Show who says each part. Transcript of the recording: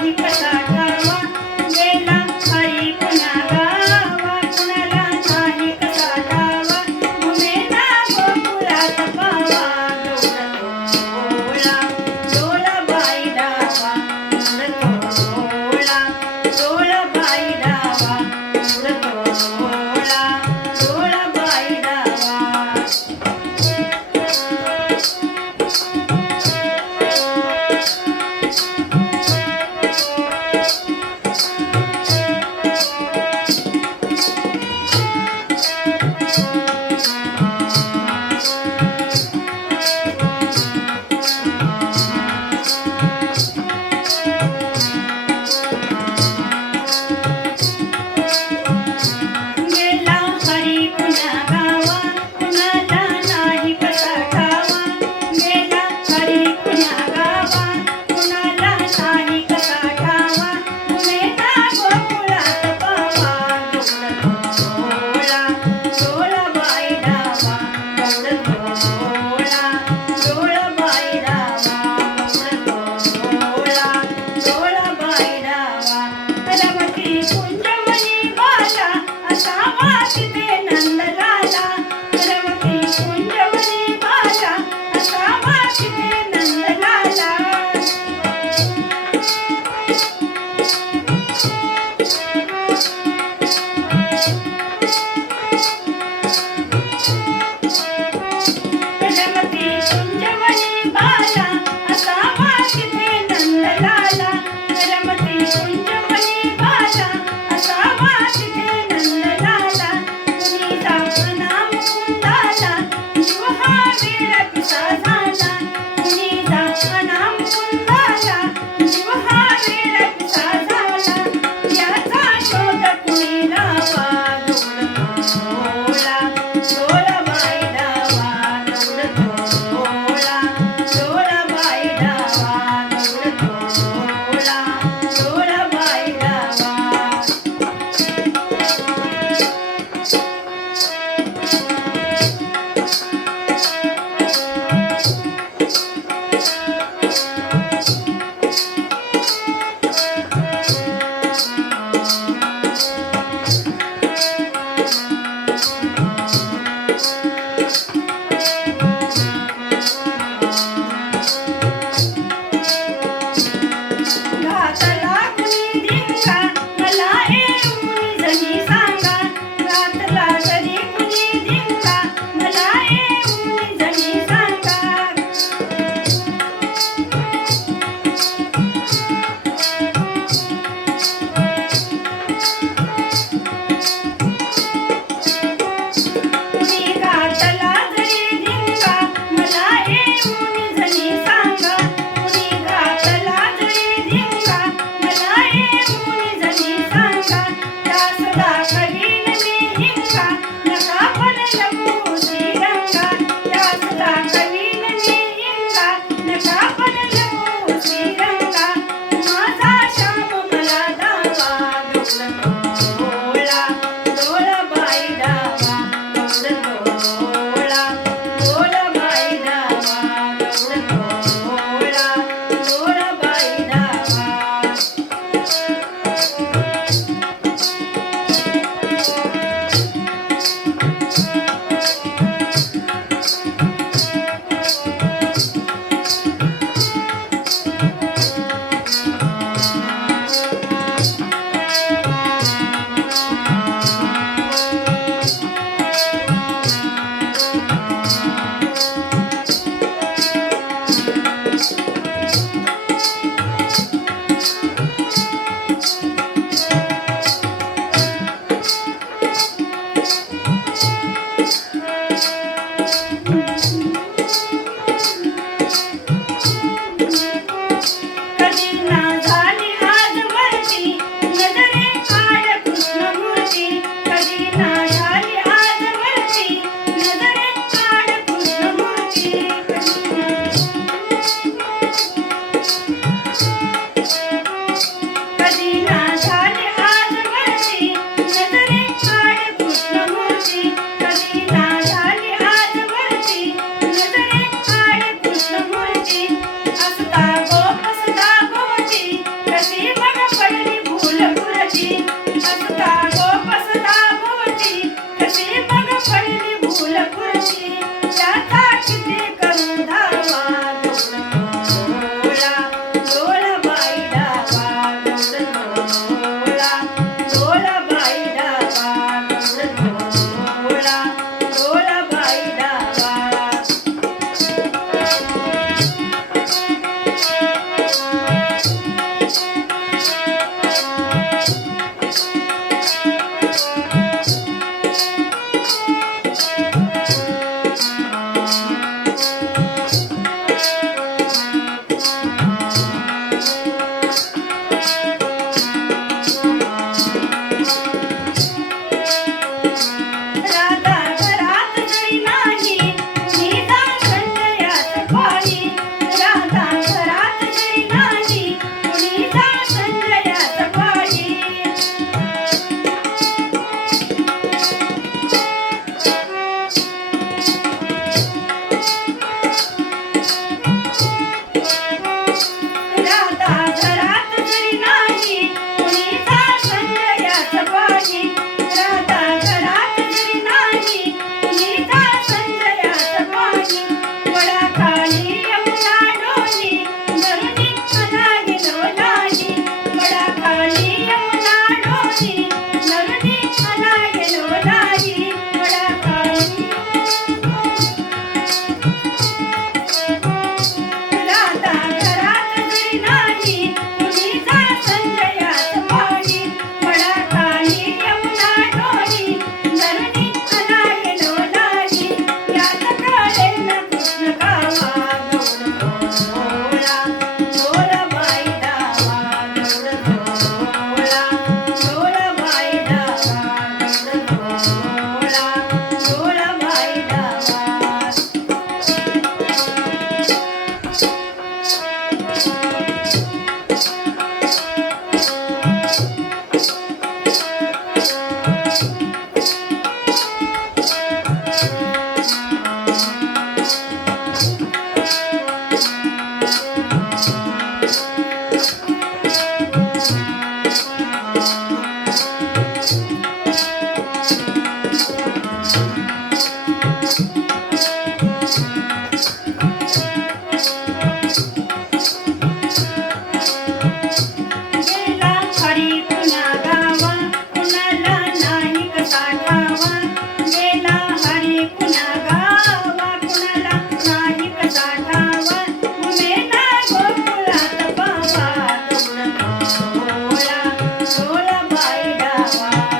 Speaker 1: 你 Thanks. Bye.